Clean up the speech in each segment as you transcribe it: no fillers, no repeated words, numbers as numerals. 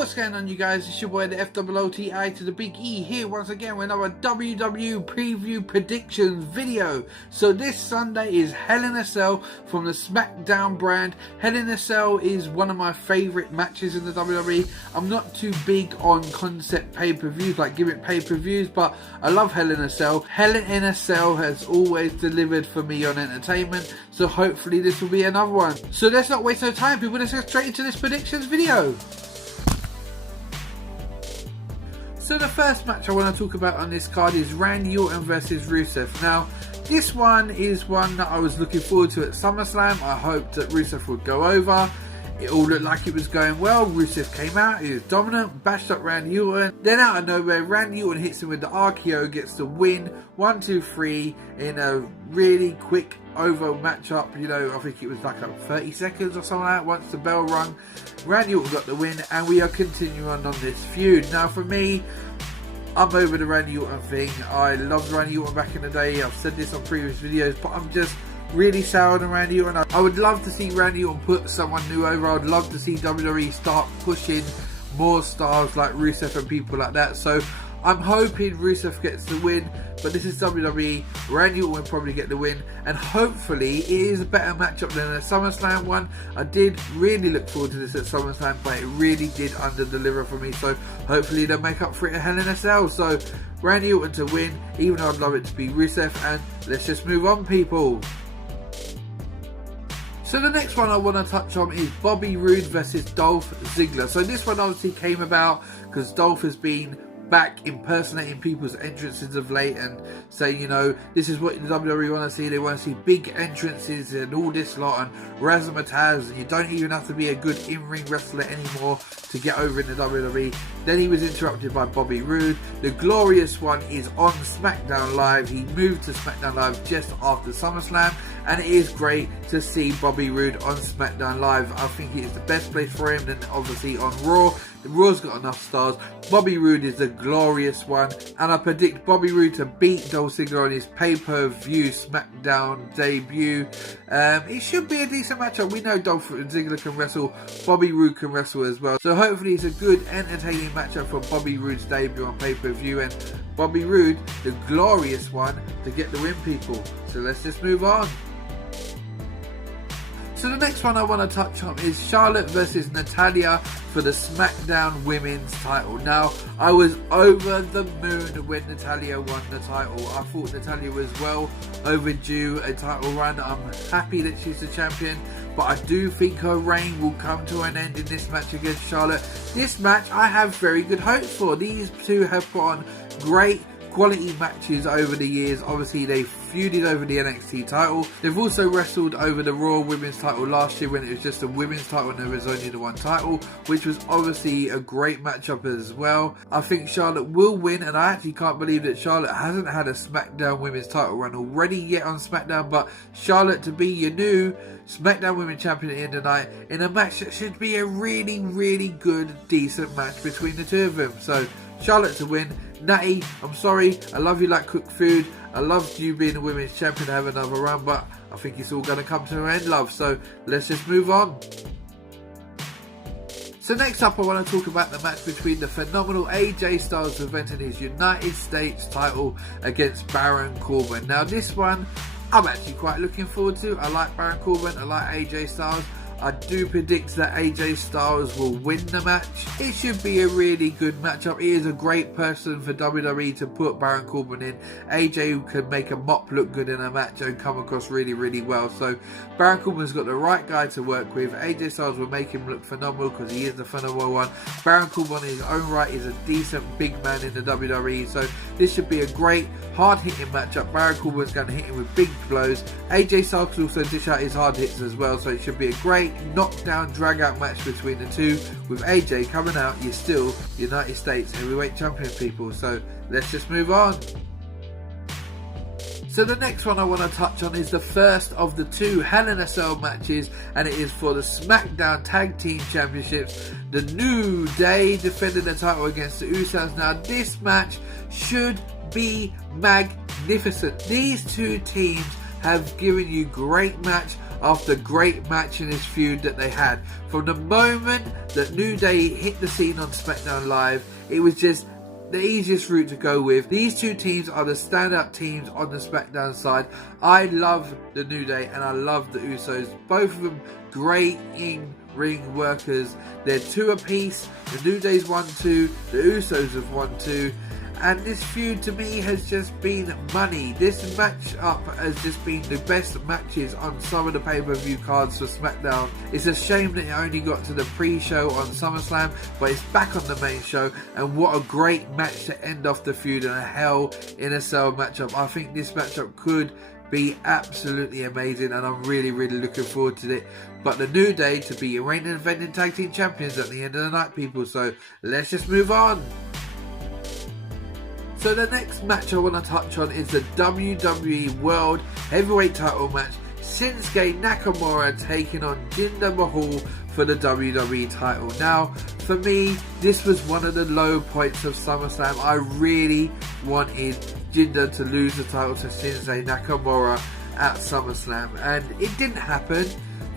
What's going on, you guys? It's your boy, the FOOTI to the big E, here once again with another WWE preview predictions video. So this Sunday is Hell in a Cell from the SmackDown brand. Hell in a Cell is one of my favourite matches in the WWE. I'm not too big on concept pay-per-views, like gimmick pay-per-views, but I love Hell in a Cell. Hell in a Cell has always delivered for me on entertainment, so hopefully this will be another one. So let's not waste no time, people. Let's get straight into this predictions video. So the first match I want to talk about on this card is Randy Orton versus Rusev. Now, this one is one that I was looking forward to at SummerSlam. I hoped that Rusev would go over. It all looked like it was going well. Rusev came out, he was dominant, bashed up Randy Orton. Then out of nowhere, Randy Orton hits him with the RKO, gets the win. 1, 2, 3 in a really quick over matchup. You know, I think it was like 30 seconds or something like that. Once the bell rung, Randy Orton got the win, and we are continuing on this feud. Now for me, I'm over the Randy Orton thing. I loved Randy Orton back in the day. I've said this on previous videos, but I'm just really sour on Randy Orton. I would love to see Randy Orton put someone new over. I would love to see WWE start pushing more stars like Rusev and people like that. So I'm hoping Rusev gets the win, but this is WWE. Randy Orton will probably get the win, and hopefully it is a better matchup than a SummerSlam one. I did really look forward to this at SummerSlam, but it really did under-deliver for me, so hopefully they'll make up for it at Hell in a Cell. So Randy Orton to win, even though I'd love it to be Rusev, and let's just move on, people. So the next one I want to touch on is Bobby Roode versus Dolph Ziggler. So this one obviously came about because Dolph has been back impersonating people's entrances of late and saying, you know, this is what the WWE want to see. They want to see big entrances and all this lot and razzmatazz, and you don't even have to be a good in-ring wrestler anymore to get over in the WWE. Then he was interrupted by Bobby Roode. The glorious one is on SmackDown Live. He moved to SmackDown Live just after SummerSlam, and it is great to see Bobby Roode on SmackDown Live. I think it is the best place for him, than obviously on Raw. Raw's got enough stars. Bobby Roode is the glorious one, and I predict Bobby Roode to beat Dolph Ziggler on his pay-per-view SmackDown debut. It should be a decent matchup. We know Dolph Ziggler can wrestle, Bobby Roode can wrestle as well, so hopefully it's a good, entertaining matchup for Bobby Roode's debut on pay-per-view, and Bobby Roode, the glorious one, to get the win, people. So let's just move on. So the next one I want to touch on is Charlotte versus Natalya for the SmackDown Women's title. Now, I was over the moon when Natalya won the title. I thought Natalya was well overdue a title run. I'm happy that she's the champion, but I do think her reign will come to an end in this match against Charlotte. This match I have very good hopes for. These two have put on great quality matches over the years. Obviously they feuded over the NXT title. They've also wrestled over the Raw Women's title last year when it was just a women's title and there was only the one title, which was obviously a great matchup as well. I think Charlotte will win, and I actually can't believe that Charlotte hasn't had a SmackDown Women's title run already yet on SmackDown, but Charlotte to be your new SmackDown Women's Champion at the end of the night in a match that should be a really, really good, decent match between the two of them. So Charlotte to win. Natty, I'm sorry, I love you like cooked food. I loved you being a women's champion to have another run, but I think it's all going to come to an end, love. So let's just move on. So next up I want to talk about the match between the phenomenal AJ Styles defending his United States title against Baron Corbin. Now this one I'm actually quite looking forward to. I like Baron Corbin, I like AJ Styles. I do predict that AJ Styles will win the match. It should be a really good matchup. He is a great person for WWE to put Baron Corbin in. AJ can make a mop look good in a match and come across really, really well. So Baron Corbin's got the right guy to work with. AJ Styles will make him look phenomenal because he is the phenomenal one. Baron Corbin in his own right is a decent big man in the WWE. So this should be a great, hard-hitting matchup. Baron Corbin's going to hit him with big blows. AJ Styles can also dish out his hard hits as well. So it should be a great knockdown, drag-out match between the two, with AJ coming out. You're still United States Heavyweight Champion, people. So let's just move on. So the next one I want to touch on is the first of the two Hell in a Cell matches, and it is for the SmackDown Tag Team Championships. The New Day defending the title against the Usos. Now this match should be magnificent. These two teams have given you great match after the great match in this feud that they had. From the moment that New Day hit the scene on SmackDown Live, it was just the easiest route to go with. These two teams are the standout teams on the SmackDown side. I love the New Day and I love the Usos. Both of them great in-ring workers. They're 2 apiece. The New Day's 1-2. The Usos have 1-2. And this feud to me has just been money. This matchup has just been the best matches on some of the pay-per-view cards for SmackDown. It's a shame that it only got to the pre-show on SummerSlam, but it's back on the main show. And what a great match to end off the feud and a Hell in a Cell matchup. I think this matchup could be absolutely amazing and I'm really looking forward to it. But the New Day to be reigning and defending tag team champions at the end of the night, people. So let's just move on. So the next match I want to touch on is the WWE World Heavyweight title match. Shinsuke Nakamura taking on Jinder Mahal for the WWE title. Now, for me, this was one of the low points of SummerSlam. I really wanted Jinder to lose the title to Shinsuke Nakamura at SummerSlam, and it didn't happen.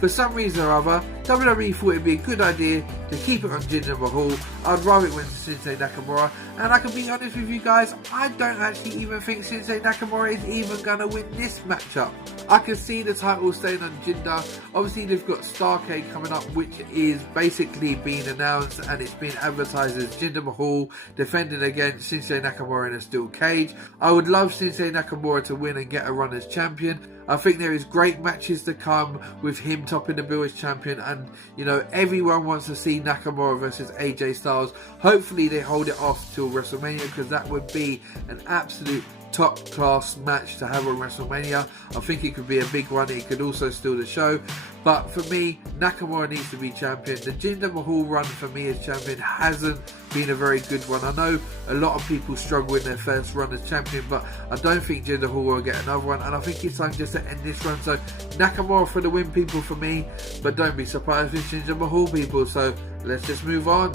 For some reason or other, WWE thought it'd be a good idea to keep it on Jinder Mahal. I'd rather it went to Shinsuke Nakamura, and I can be honest with you guys, I don't actually even think Shinsuke Nakamura is even going to win this matchup. I can see the title staying on Jinder. Obviously they've got Starrcade coming up, which is basically being announced and it's been advertised as Jinder Mahal defending against Shinsuke Nakamura in a steel cage. I would love Shinsuke Nakamura to win and get a run as champion. I think there is great matches to come with him topping the bill as champion, and you know, everyone wants to see Nakamura versus AJ Styles. Hopefully they hold it off till WrestleMania, because that would be an absolute top class match to have on WrestleMania. I think it could be a big one. It could also steal the show. But for me, Nakamura needs to be champion. The Jinder Mahal run for me as champion hasn't been a very good one. I know a lot of people struggle in their first run as champion, but I don't think Jinder Mahal will get another one, and I think it's time just to end this run. So Nakamura for the win, people, for me, but don't be surprised with Jinder Mahal, people. So let's just move on.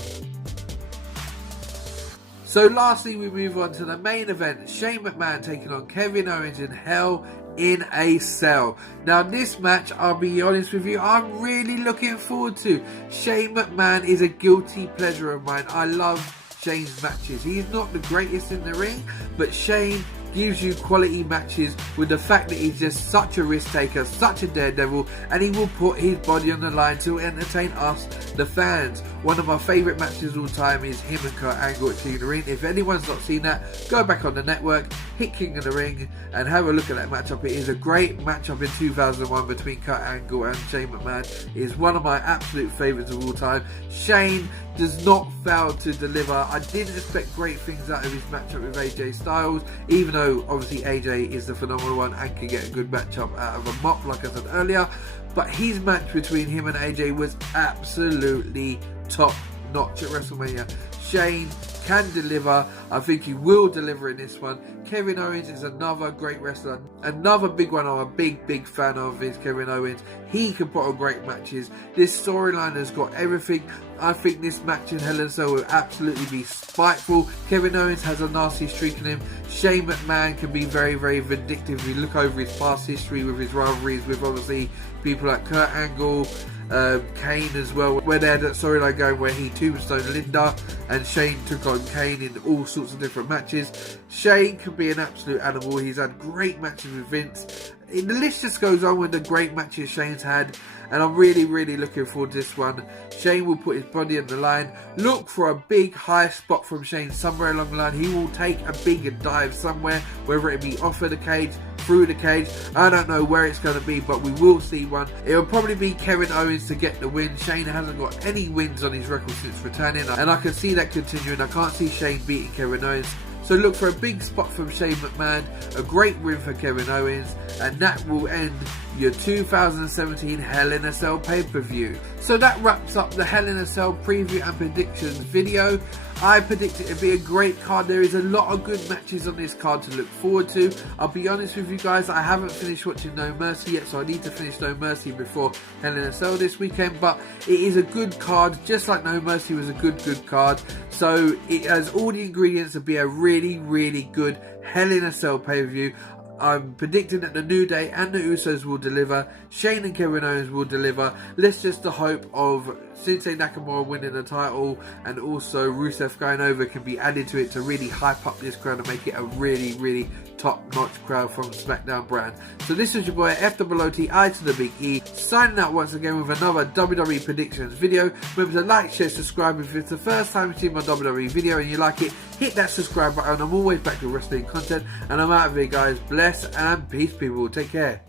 So lastly, we move on to the main event. Shane McMahon taking on Kevin Owens in Hell in a Cell. Now this match, I'll be honest with you, I'm really looking forward to. Shane McMahon is a guilty pleasure of mine. I love Shane's matches. He's not the greatest in the ring, but Shane gives you quality matches with the fact that he's just such a risk taker, such a daredevil, and he will put his body on the line to entertain us, the fans. One of my favourite matches of all time is him and Kurt Angle at King of the Ring. If anyone's not seen that, go back on the network, hit King of the Ring and have a look at that matchup. It is a great matchup in 2001 between Kurt Angle and Shane McMahon. It is one of my absolute favourites of all time. Shane does not fail to deliver. I didn't expect great things out of his matchup with AJ Styles, even though obviously AJ is the phenomenal one and can get a good matchup out of a mop, like I said earlier. But his match between him and AJ was absolutely top notch at WrestleMania. Shane can deliver. I think he will deliver in this one. Kevin Owens is another great wrestler, another big one. I'm a big fan of is Kevin Owens. He can put on great matches. This storyline has got everything. I think this match in Hell in a Cell will absolutely be spiteful. Kevin Owens has a nasty streak in him. Shane McMahon can be very vindictive. If you look over his past history with his rivalries with obviously people like Kurt Angle, Kane as well, where they had that storyline going where he tombstoned Linda and Shane took on Kane in all sorts of different matches. Shane can be an absolute animal. He's had great matches with Vince. The list just goes on with the great matches Shane's had, and I'm really looking forward to this one. Shane will put his body on the line. Look for a big high spot from Shane somewhere along the line. He will take a big dive somewhere, whether it be off of the cage, through the cage. I don't know where it's going to be, but we will see one. It will probably be Kevin Owens to get the win. Shane hasn't got any wins on his record since returning, and I can see that continuing. I can't see Shane beating Kevin Owens. So look for a big spot from Shane McMahon, a great win for Kevin Owens, and that will end your 2017 Hell in a Cell pay-per-view. So that wraps up the Hell in a Cell preview and predictions video. I predict it to be a great card. There is a lot of good matches on this card to look forward to. I'll be honest with you guys, I haven't finished watching No Mercy yet, so I need to finish No Mercy before Hell in a Cell this weekend. But it is a good card, just like No Mercy was a good card. So it has all the ingredients to be a really good Hell in a Cell pay-per-view. I'm predicting that the New Day and the Usos will deliver. Shane and Kevin Owens will deliver. Let's just the hope of Shinsuke Nakamura winning the title and also Rusev going over can be added to it to really hype up this crowd and make it a really, really top-notch crowd from SmackDown brand. So this is your boy FWOT, I to the Big E, signing out once again with another WWE predictions video. Remember to like, share, subscribe. If it's the first time you've seen my WWE video and you like it, hit that subscribe button. I'm always back to wrestling content, and I'm out of here, guys. Bless and peace, people. Take care.